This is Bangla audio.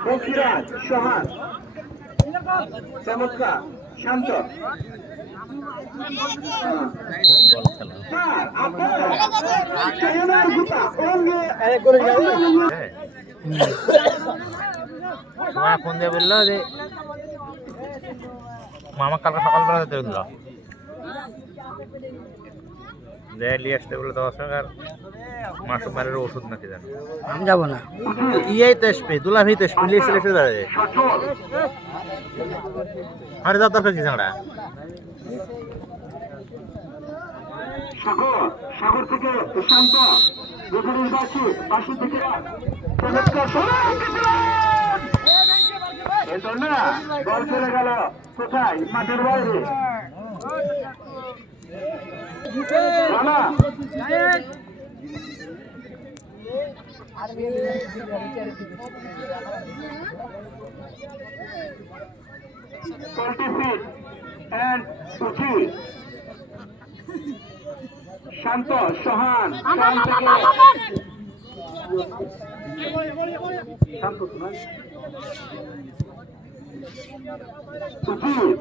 পক্ষীরাজ সোহান চমৎকার শান্ত ফোন দিয়ে বললো যে মামা কালকে সকালবেলা যেতে বললো নিয়ে আসতে বলে তো আর মাসুম মারের ওষুধ নাকি জানো আমি যাবো না ইয়াই তো আসবে দুলাভি তো আসবে লিখে লিখে দাঁড়ায় আরে দাও দরকার কি ঝাড়া সাগর সাগর থেকে শান্ত বাসী থেকে না বল চলে গেল কোথায় মাঠের বাইরে শান্ত সোহান শান্ত সুজিত